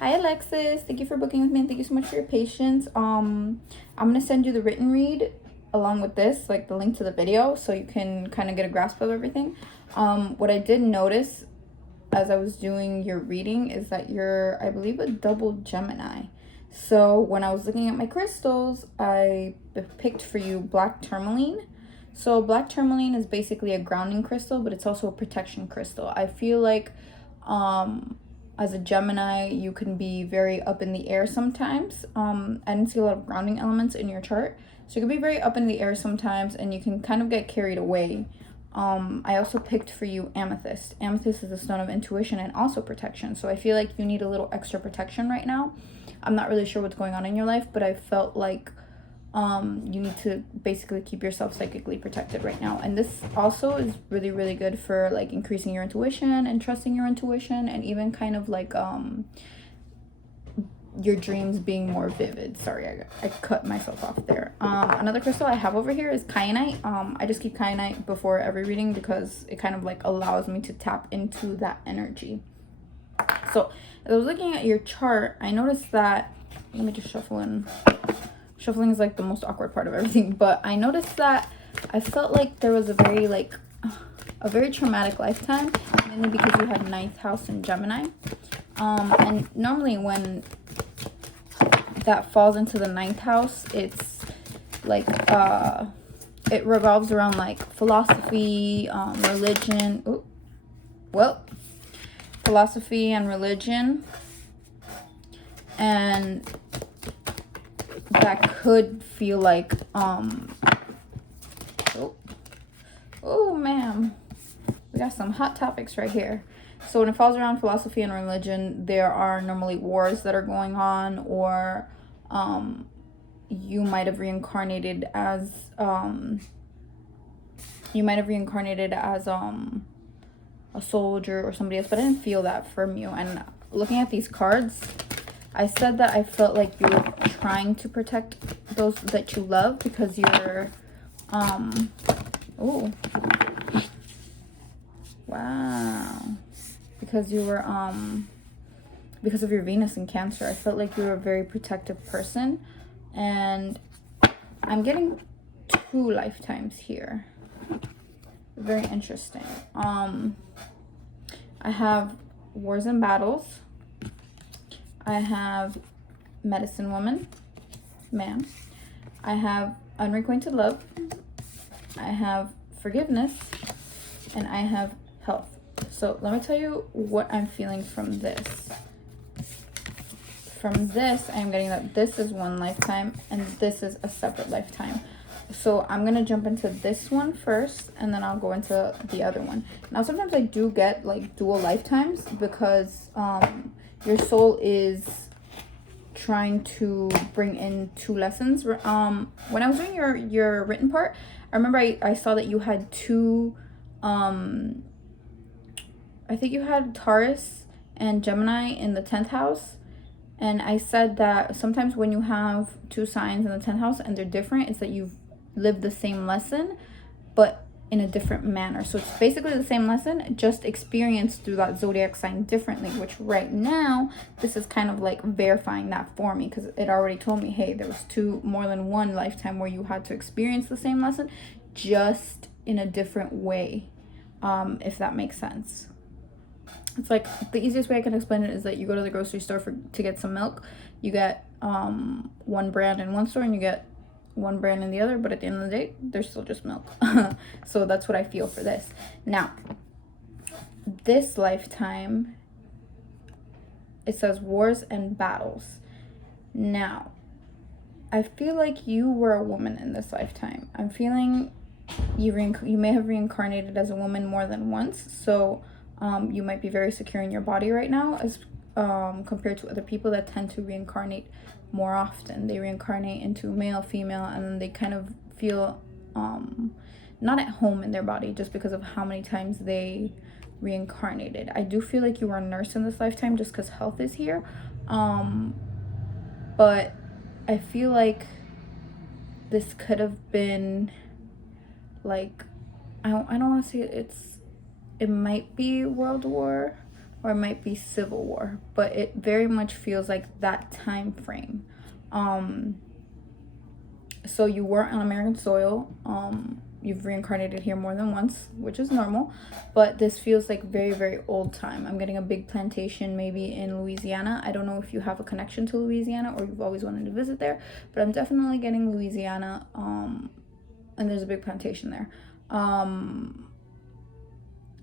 Hi Alexis, thank you for booking with me and thank you so much for your patience. I'm gonna send you the written read along with this, like the link to the video, so you can kind of get a grasp of everything. What I did notice as I was doing your reading is that you're, I believe, a double Gemini. So when I was looking at my crystals, I picked for you black tourmaline. So black tourmaline is basically a grounding crystal, but it's also a protection crystal. I feel like as a Gemini, you can be very up in the air sometimes. I didn't see a lot of grounding elements in your chart. So you can be very up in the air sometimes and you can kind of get carried away. I also picked for you amethyst. Amethyst is a stone of intuition and also protection. So I feel like you need a little extra protection right now. I'm not really sure what's going on in your life, but I felt like you need to basically keep yourself psychically protected right now. And this also is really, really good for like increasing your intuition and trusting your intuition, and even kind of like your dreams being more vivid. Sorry, I cut myself off there. Another crystal I have over here is kyanite. I just keep kyanite before every reading because it kind of like allows me to tap into that energy. So as I was looking at your chart, I noticed that, let me just shuffle in. Shuffling is like the most awkward part of everything, but I noticed that I felt like there was a very traumatic lifetime, mainly because you had ninth house in Gemini. And normally when that falls into the ninth house, it's like it revolves around like philosophy, religion. Philosophy and religion, and that could feel like oh ma'am, we got some hot topics right here. So when it falls around philosophy and religion, there are normally wars that are going on, or you might have reincarnated as a soldier or somebody else, but I didn't feel that from you. And looking at these cards, I said that I felt like you were trying to protect those that you love because you're oh wow, because you were because of your Venus in Cancer. I felt like you were a very protective person, and I'm getting 2 lifetimes here. Very interesting. I have Wars and Battles. I have Medicine Woman, man. I have Unrequited Love. I have Forgiveness, and I have Health. So let me tell you what I'm feeling from this. From this, I'm getting that this is 1 lifetime and this is a separate lifetime. So I'm going to jump into this one first, and then I'll go into the other one. Now, sometimes I do get like dual lifetimes because your soul is trying to bring in 2 lessons. When I was doing your written part, I remember I saw that you had 2, I think you had Taurus and Gemini in the 10th house. And I said that sometimes when you have 2 signs in the 10th house and they're different, it's that you've lived the same lesson, but in a different manner. So it's basically the same lesson, just experienced through that zodiac sign differently, which right now, this is kind of like verifying that for me, because it already told me, hey, there was more than 1 lifetime where you had to experience the same lesson, just in a different way, if that makes sense. It's like the easiest way I can explain it is that you go to the grocery store to get some milk. You get 1 brand in one store and you get 1 brand in the other, but at the end of the day, they're still just milk. So that's what I feel for this. Now, this lifetime, it says Wars and Battles. Now, I feel like you were a woman in this lifetime. I'm feeling you may have reincarnated as a woman more than once. So you might be very secure in your body right now, as compared to other people that tend to reincarnate more often. They reincarnate into male, female, and then they kind of feel not at home in their body just because of how many times they reincarnated. I do feel like you were a nurse in this lifetime just because health is here, but I feel like this could have been like, I don't want to say it might be World War or it might be civil war, but it very much feels like that time frame. So you weren't on American soil. You've reincarnated here more than once, which is normal, but this feels like very, very old time. I'm getting a big plantation maybe in Louisiana. I don't know if you have a connection to Louisiana or you've always wanted to visit there, but I'm definitely getting Louisiana, and there's a big plantation there.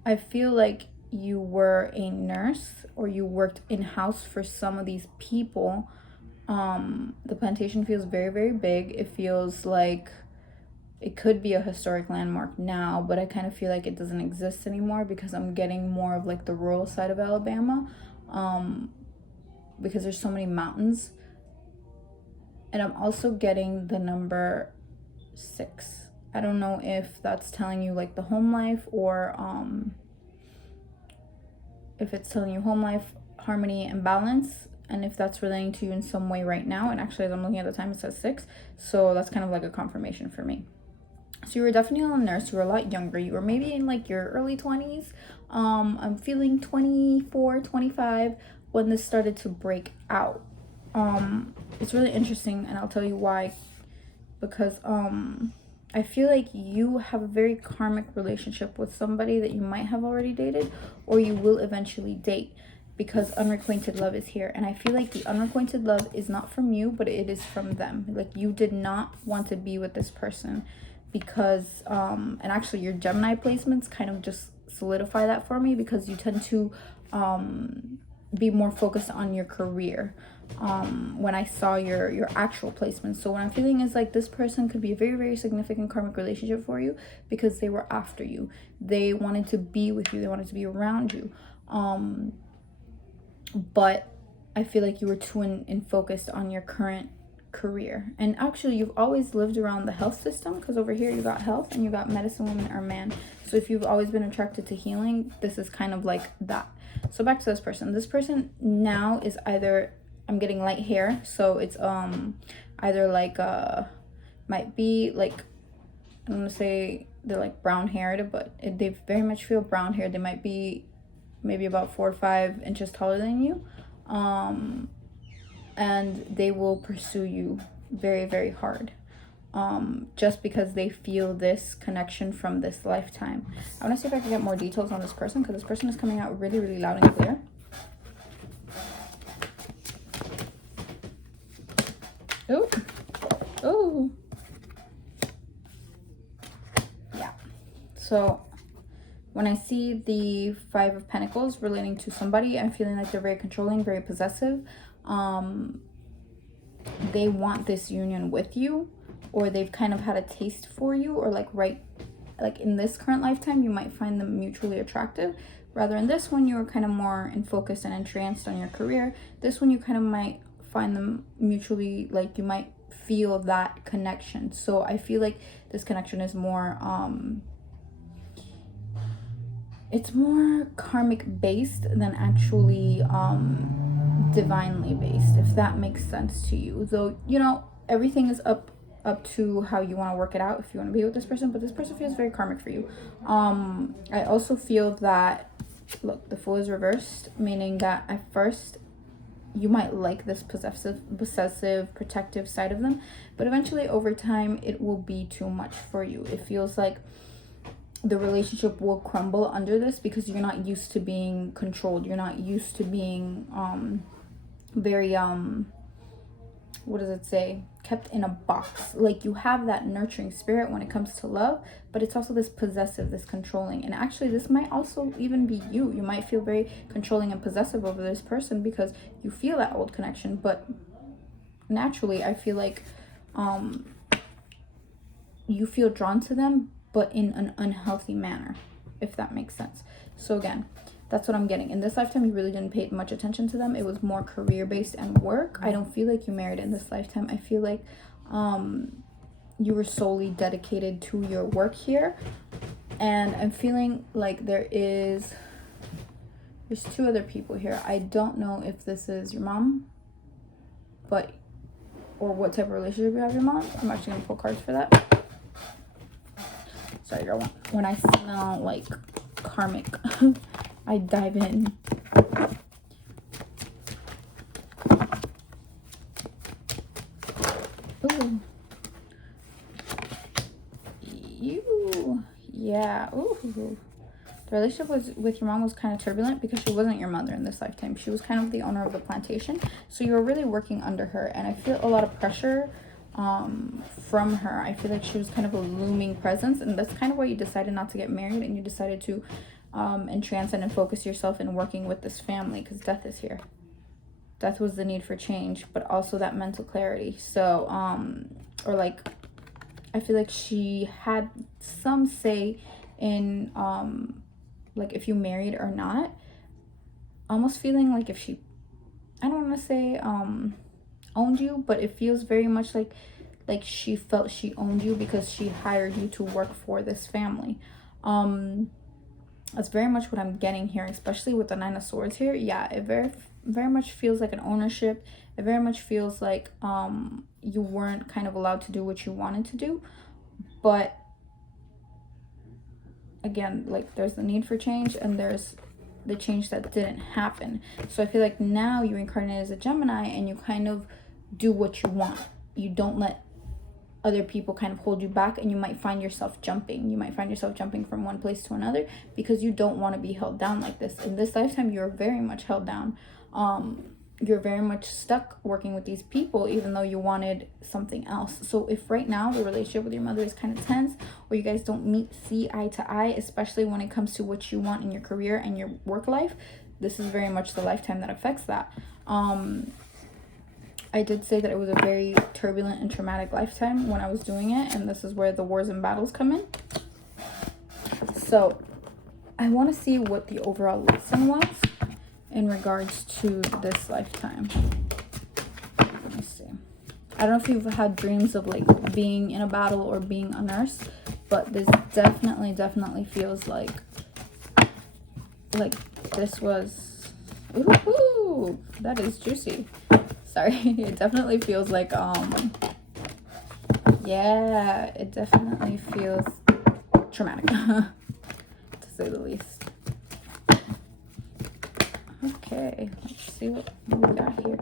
I feel like you were a nurse or you worked in-house for some of these people. The plantation feels very, very big. It feels like it could be a historic landmark now, but I kind of feel like it doesn't exist anymore because I'm getting more of like the rural side of Alabama, because there's so many mountains. And I'm also getting the number 6. I don't know if that's telling you like the home life or if it's telling you home life, harmony, and balance, and if that's relating to you in some way right now. And actually, as I'm looking at the time, it says 6, so that's kind of like a confirmation for me. So you were definitely a nurse. You were a lot younger. You were maybe in like your early 20s. I'm feeling 24, 25 when this started to break out. It's really interesting, and I'll tell you why. Because I feel like you have a very karmic relationship with somebody that you might have already dated or you will eventually date, because unrequited love is here. And I feel like the unrequited love is not from you, but it is from them. Like, you did not want to be with this person because and actually your Gemini placements kind of just solidify that for me, because you tend to be more focused on your career when I saw your actual placement. So what I'm feeling is like this person could be a very, very significant karmic relationship for you because they were after you. They wanted to be with you. They wanted to be around you. But I feel like you were too in focused on your current career. And actually, you've always lived around the health system, because over here you got health and you got medicine, woman, or man. So if you've always been attracted to healing, this is kind of like that. So back to this person. This person now is either, I'm getting light hair, so it's either like might be like, I'm gonna say they're like brown haired, but they very much feel brown haired. They might be maybe about 4 or 5 inches taller than you, and they will pursue you very, very hard, just because they feel this connection from this lifetime. I want to see if I can get more details on this person, because this person is coming out really, really loud and clear. Oh, oh, yeah. So when I see the 5 of Pentacles relating to somebody, I'm feeling like they're very controlling, very possessive. They want this union with you, or they've kind of had a taste for you, or like in this current lifetime, you might find them mutually attractive. Rather in this one, you were kind of more in focus and entranced on your career. This one, you kind of might find them mutually, like you might feel that connection. So I feel like this connection is more it's more karmic based than actually divinely based, if that makes sense to you. Though, you know, everything is up to how you want to work it out if you want to be with this person, but this person feels very karmic for you. I also feel that, look, the Fool is reversed, meaning that at first you might like this possessive, protective side of them, but eventually over time it will be too much for you. It feels like the relationship will crumble under this, because you're not used to being controlled. You're not used to being very what does it say, kept in a box. Like, you have that nurturing spirit when it comes to love, but it's also this possessive, this controlling. And actually, this might also even be you. You might feel very controlling and possessive over this person because you feel that old connection. But naturally, I feel like you feel drawn to them, but in an unhealthy manner, if that makes sense. So again, that's what I'm getting. In this lifetime, you really didn't pay much attention to them. It was more career-based and work. I don't feel like you married in this lifetime. I feel like you were solely dedicated to your work here. And I'm feeling like there's 2 other people here. I don't know if this is your mom, or what type of relationship you have with your mom. I'm actually going to pull cards for that. Sorry, girl. When I smell like karmic, I dive in. Ooh. You. Yeah. Ooh. The relationship with your mom was kind of turbulent because she wasn't your mother in this lifetime. She was kind of the owner of the plantation. So you were really working under her. And I feel a lot of pressure from her. I feel like she was kind of a looming presence. And that's kind of why you decided not to get married. And you decided to transcend and focus yourself in working with this family. Because death is here. Death was the need for change. But also that mental clarity. So, or like, I feel like she had some say in like if you married or not, almost feeling like if she, I don't want to say owned you, but it feels very much like she felt she owned you because she hired you to work for this family. That's very much what I'm getting here, especially with the Nine of Swords here. Yeah, it very much feels like an ownership. It very much feels like you weren't kind of allowed to do what you wanted to do, but again, like there's the need for change and there's the change that didn't happen. So I feel like now you incarnate as a Gemini and you kind of do what you want. You don't let other people kind of hold you back, and you might find yourself jumping. You might find yourself jumping from one place to another because you don't want to be held down like this. In this lifetime, you're very much held down. You're very much stuck working with these people even though you wanted something else. So if right now the relationship with your mother is kind of tense, or you guys don't see eye to eye, especially when it comes to what you want in your career and your work life, this is very much the lifetime that affects that. I did say that it was a very turbulent and traumatic lifetime when I was doing it, and this is where the wars and battles come in. So I want to see what the overall lesson was in regards to this lifetime. Let me see. I don't know if you've had dreams of like being in a battle or being a nurse, but this definitely feels like this was, ooh, that is juicy. Sorry, it definitely feels like yeah, it definitely feels traumatic to say the least. Okay, let's see what we got here.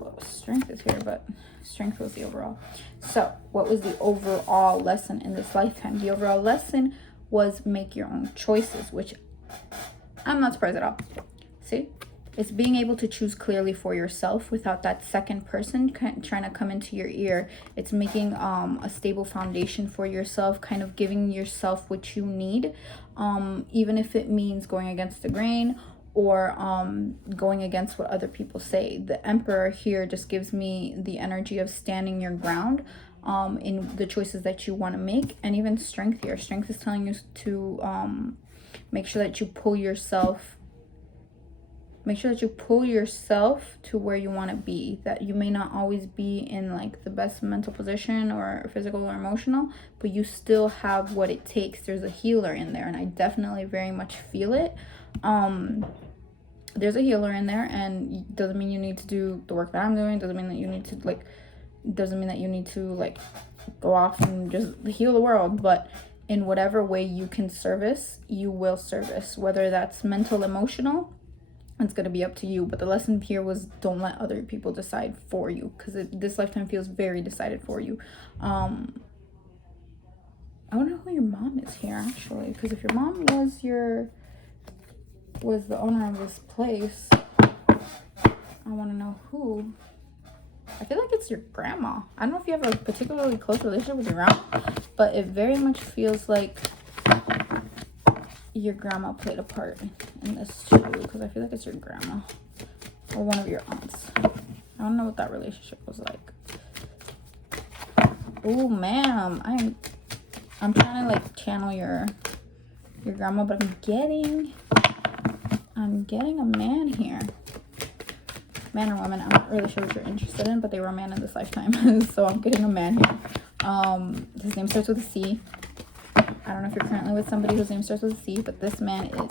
Well, strength is here, but strength was the overall. So what was the overall lesson in this lifetime? The overall lesson was make your own choices, which I'm not surprised at all. See, it's being able to choose clearly for yourself without that second person trying to come into your ear. It's making a stable foundation for yourself, kind of giving yourself what you need, even if it means going against the grain or going against what other people say. The Emperor here just gives me the energy of standing your ground in the choices that you want to make. And even strength here. Strength is telling you to make sure that you pull yourself to where you want to be. That you may not always be in like the best mental position or physical or emotional, but you still have what it takes. There's a healer in there, and I definitely very much feel it. There's a healer in there, and doesn't mean you need to do the work that I'm doing. Doesn't mean that you need to go off and just heal the world, but in whatever way you can service, you will service, whether that's mental, emotional. It's going to be up to you. But the lesson here was don't let other people decide for you, because this lifetime feels very decided for you. I want to know who your mom is here, actually, because if your mom was the owner of this place, I want to know who. I feel like it's your grandma. I don't know if you have a particularly close relationship with your grandma, but it very much feels like your grandma played a part in this too, because I feel like it's your grandma or one of your aunts. I don't know what that relationship was like. Oh, ma'am, I'm trying to like channel your grandma, but I'm getting a man here. Man or woman, I'm not really sure what you're interested in, but they were a man in this lifetime. So I'm getting a man here. His name starts with a C. I don't know if you're currently with somebody whose name starts with a C, but this man is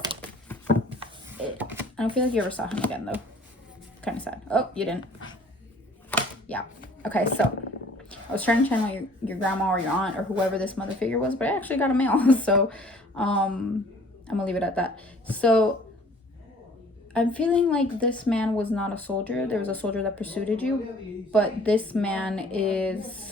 it. I don't feel like you ever saw him again, though. Kind of sad. Oh, you didn't. Yeah. Okay, so I was trying to channel your grandma or your aunt or whoever this mother figure was, but I actually got a male. So I'm gonna leave it at that. So I'm feeling like this man was not a soldier. There was a soldier that pursued you, but this man is,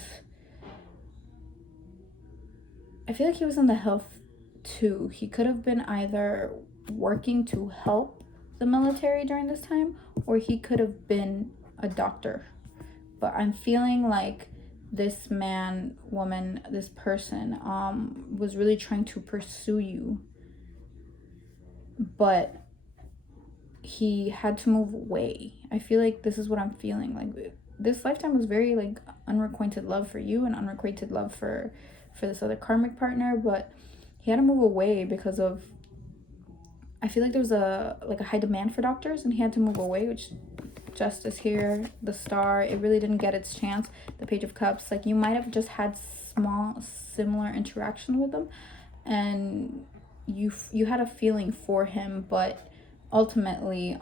I feel like he was in the health too. He could have been either working to help the military during this time, or he could have been a doctor. But I'm feeling like this man, woman, this person was really trying to pursue you, but he had to move away. I feel like this is what I'm feeling. Like this lifetime was very like unrequited love for you and unrequited love for this other karmic partner, but he had to move away because of, I feel like there was a high demand for doctors, and he had to move away, which Justice here, the Star, it really didn't get its chance. The Page of Cups, like you might have just had small similar interaction with him, and you had a feeling for him, but ultimately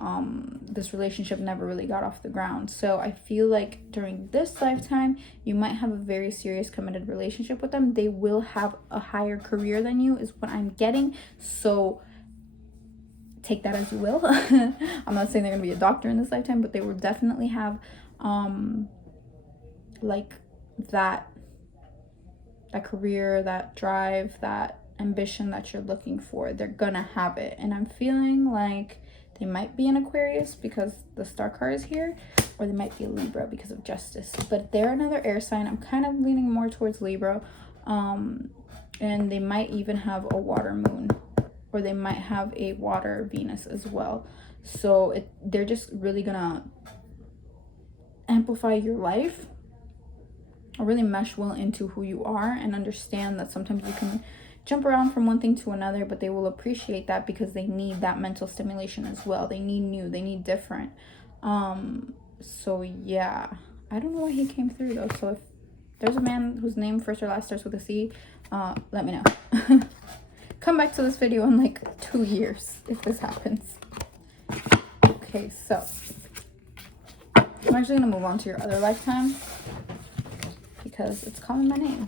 this relationship never really got off the ground. So I feel like during this lifetime you might have a very serious committed relationship with them. They will have a higher career than you is what I'm getting, so take that as you will. I'm not saying they're gonna be a doctor in this lifetime, but they will definitely have like that career, that drive, that ambition that you're looking for. They're gonna have it. And I'm feeling like they might be an Aquarius because the Star card is here, or they might be a Libra because of Justice, but they're another air sign. I'm kind of leaning more towards Libra, and they might even have a water moon, or they might have a water Venus as well. So they're just really gonna amplify your life, or really mesh well into who you are, and understand that sometimes you can jump around from one thing to another, but they will appreciate that because they need that mental stimulation as well. They need new, they need different. So yeah, I don't know why he came through though. So if there's a man whose name first or last starts with a C, let me know. Come back to this video in like 2 years if this happens. Okay, so I'm actually gonna move on to your other lifetime because it's calling my name.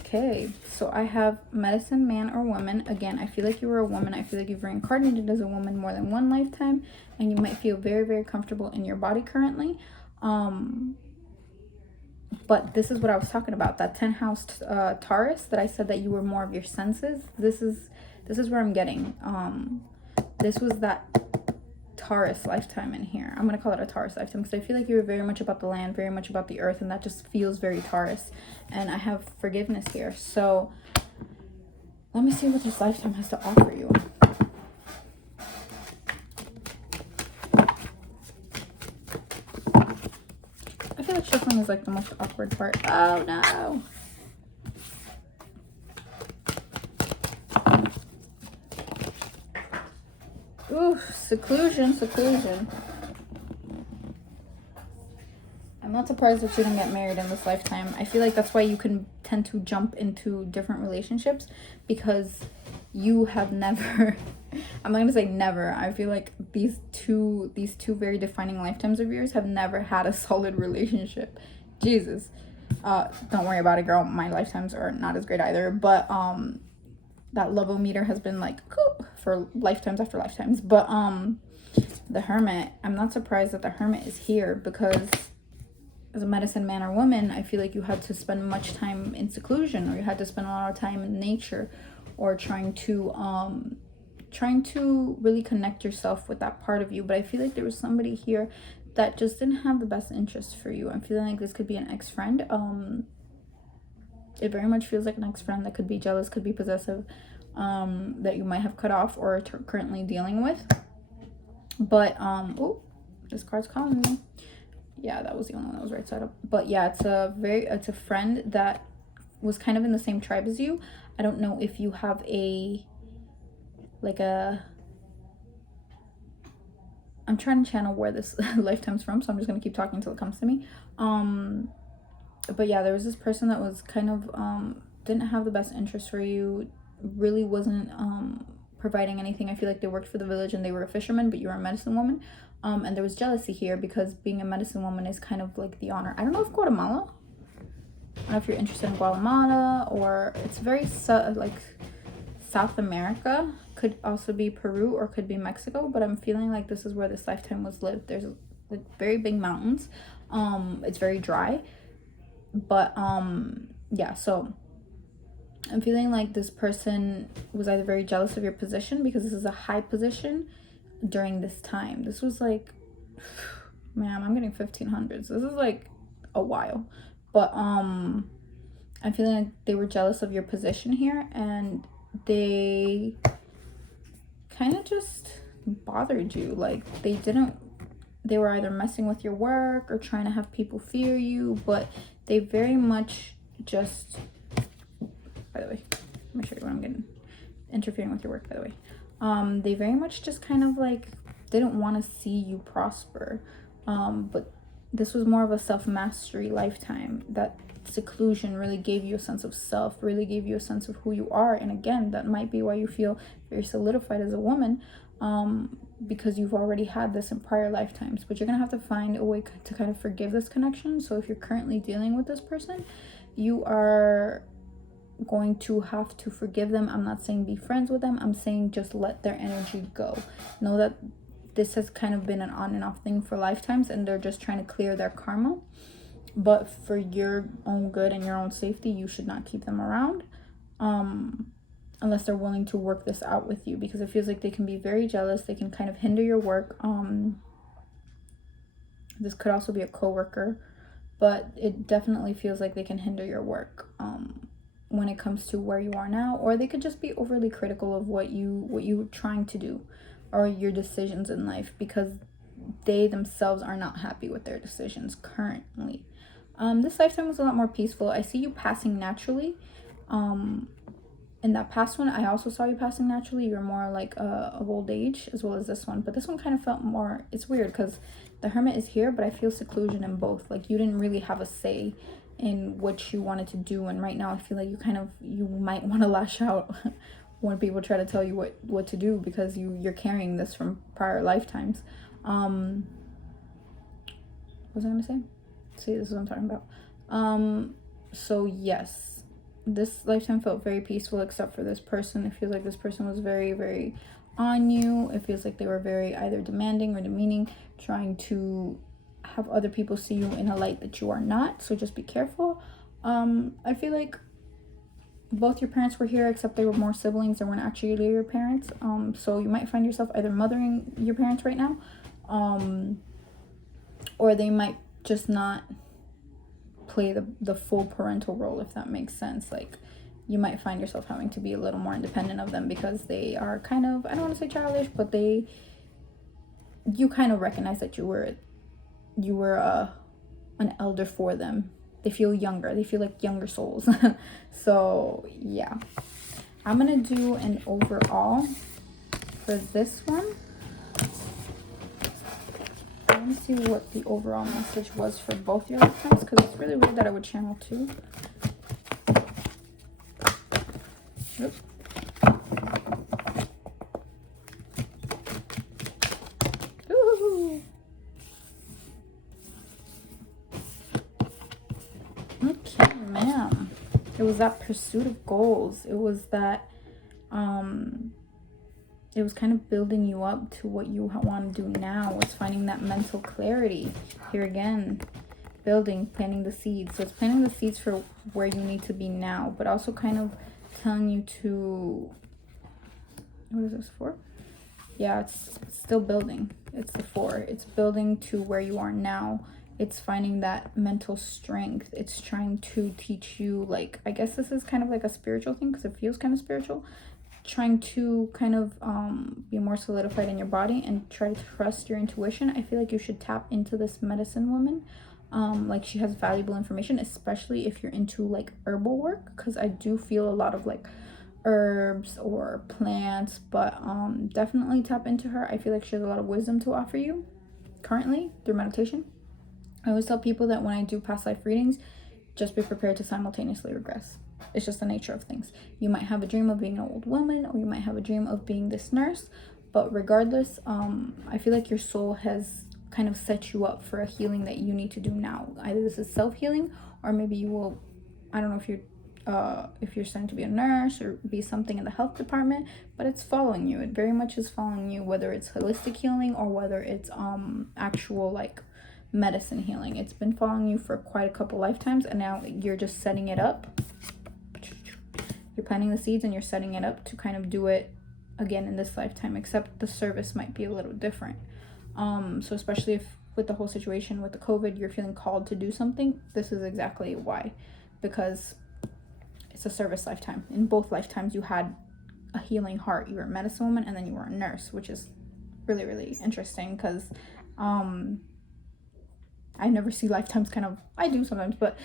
Okay, so I have medicine man or woman. Again, I feel like you were a woman. I feel like you've reincarnated as a woman more than one lifetime, and you might feel very, very comfortable in your body currently. But this is what I was talking about, that 10th house Taurus, that I said that you were more of your senses. This is where I'm getting. This was that Taurus lifetime in here. I'm gonna call it a Taurus lifetime because I feel like you were very much about the land, very much about the earth, and that just feels very Taurus. And I have forgiveness here, so let me see what this lifetime has to offer you. I feel like shuffling is like the most awkward part. Oh no. Ooh, seclusion. I'm not surprised that you didn't get married in this lifetime. I feel like that's why you can tend to jump into different relationships, because you have never I'm not gonna say never. I feel like these two very defining lifetimes of yours have never had a solid relationship. Jesus. Don't worry about it, girl. My lifetimes are not as great either, but that love-o-meter has been like for lifetimes after lifetimes. But the Hermit, I'm not surprised that the Hermit is here, because as a medicine man or woman, I feel like you had to spend much time in seclusion, or you had to spend a lot of time in nature, or trying to really connect yourself with that part of you. But I feel like there was somebody here that just didn't have the best interest for you. I'm feeling like this could be an ex-friend. It very much feels like an ex-friend that could be jealous, could be possessive, that you might have cut off or currently dealing with. But oh, this card's calling me. Yeah, that was the only one that was right side up. But yeah, it's a friend that was kind of in the same tribe as you. I don't know if you have I'm trying to channel where this lifetime's from, so I'm just gonna keep talking until it comes to me. But yeah, there was this person that was kind of didn't have the best interest for you, really wasn't providing anything. I feel like they worked for the village and they were a fisherman, but you were a medicine woman. And there was jealousy here because being a medicine woman is kind of like the honor. I don't know if Guatemala, I don't know if you're interested in Guatemala, or it's very like South America, could also be Peru or could be Mexico, but I'm feeling like this is where this lifetime was lived. There's like very big mountains. It's very dry, but yeah, so I'm feeling like this person was either very jealous of your position, because this is a high position during this time. This was like, man, I'm getting 1500s. This is like a while. But I'm feeling like they were jealous of your position here, and they kind of just bothered you. Like they were either messing with your work or trying to have people fear you, but they very much just, by the way, let me show you what I'm getting, interfering with your work, by the way. They very much just kind of like didn't want to see you prosper. But this was more of a self-mastery lifetime. That seclusion really gave you a sense of self, really gave you a sense of who you are. And again, that might be why you feel very solidified as a woman, because you've already had this in prior lifetimes. But you're gonna have to find a way to kind of forgive this connection. So if you're currently dealing with this person, you are going to have to forgive them. I'm not saying be friends with them. I'm saying just let their energy go. Know that this has kind of been an on and off thing for lifetimes, and they're just trying to clear their karma. But for your own good and your own safety, you should not keep them around, unless they're willing to work this out with you, because it feels like they can be very jealous. They can kind of hinder your work. This could also be a coworker, but it definitely feels like they can hinder your work when it comes to where you are now, or they could just be overly critical of what you're trying to do or your decisions in life, because they themselves are not happy with their decisions currently. This lifetime was a lot more peaceful. I see you passing naturally. In that past one, I also saw you passing naturally. You're more like of old age, as well as this one. But this one kind of felt more, it's weird because the Hermit is here, but I feel seclusion in both. Like you didn't really have a say in what you wanted to do. And right now I feel like you might want to lash out when people try to tell you what to do, because you're carrying this from prior lifetimes. What was I gonna say? See, this is what I'm talking about. So yes, this lifetime felt very peaceful, except for this person. It feels like this person was very, very on you. It feels like they were very either demanding or demeaning, trying to have other people see you in a light that you are not. So just be careful. I feel like both your parents were here, except they were more siblings. They weren't actually your parents. So you might find yourself either mothering your parents right now, or they might just not play the full parental role, if that makes sense. Like you might find yourself having to be a little more independent of them, because they are kind of, I don't want to say childish, but you kind of recognize that you were an elder for them. They feel younger. They feel like younger souls. So yeah, I'm gonna do an overall for this one. I want to see what the overall message was for both your lifetimes, because it's really weird that I would channel two. Oops. Ooh. Okay, ma'am. It was that pursuit of goals. It was that it was kind of building you up to what you want to do now. It's finding that mental clarity. Here again, building, planting the seeds. So it's planting the seeds for where you need to be now, but also kind of telling you to, what is this for? Yeah, it's still building. It's the 4. It's building to where you are now. It's finding that mental strength. It's trying to teach you, like, I guess this is kind of like a spiritual thing, because it feels kind of spiritual. Trying to kind of be more solidified in your body and try to trust your intuition. I feel like you should tap into this medicine woman. Like she has valuable information, especially if you're into like herbal work, because I do feel a lot of like herbs or plants, but definitely tap into her. I feel like she has a lot of wisdom to offer you currently through meditation. I always tell people that when I do past life readings, just be prepared to simultaneously regress. It's just the nature of things. You might have a dream of being an old woman, or you might have a dream of being this nurse, but regardless, I feel like your soul has kind of set you up for a healing that you need to do now. Either this is self-healing, or maybe you will, I don't know if you're if you're studying to be a nurse or be something in the health department, but it's following you. It very much is following you, whether it's holistic healing or whether it's actual like medicine healing. It's been following you for quite a couple lifetimes, and now you're just setting it up. You're planting the seeds and you're setting it up to kind of do it again in this lifetime, except the service might be a little different. So especially if with the whole situation with the COVID, you're feeling called to do something, this is exactly why. Because it's a service lifetime. In both lifetimes, you had a healing heart. You were a medicine woman and then you were a nurse, which is really, really interesting because I never see lifetimes kind of, I do sometimes, but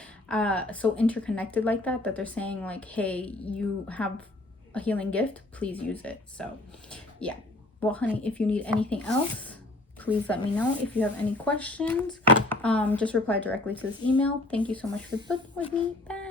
so interconnected like that they're saying like, hey, you have a healing gift, please use it. So yeah. Well, honey, if you need anything else, please let me know. If you have any questions, just reply directly to this email. Thank you so much for booking with me. Bye.